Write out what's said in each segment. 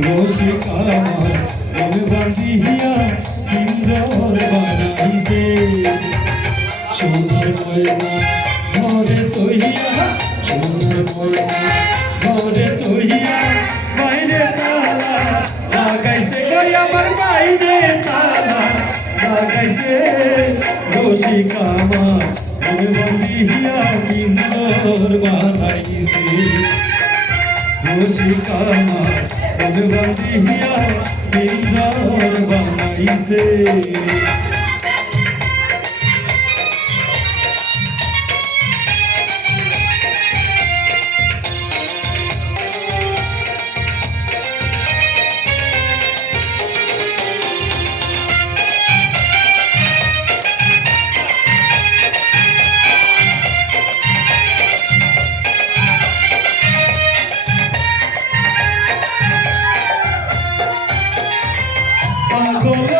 রসিকা আমার মন বাঁধিয়া ইন্দ্রর বানাইছে সোনার ময়না ঘরে তৈয়া সোনার ময়না ঘরে তৈয়া বাইরে তালা লাগাইছে কই আমার বাইরে তালা লাগাইছে রসিকা আমার মন বাঁধিয়া ইন্দ্রর বানাইছে রসিকা আমার ফুল বান্ধিয়া ইন্দ্র বানাইছে 大姑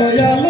我要。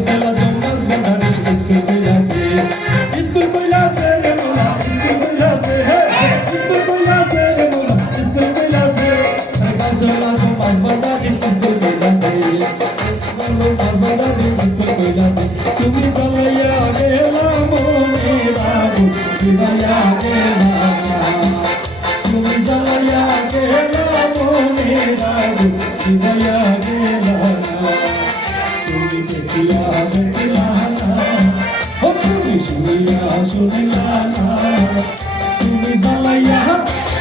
তুমি জ্বালাইয়া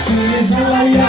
তুমি জ্বালাইয়া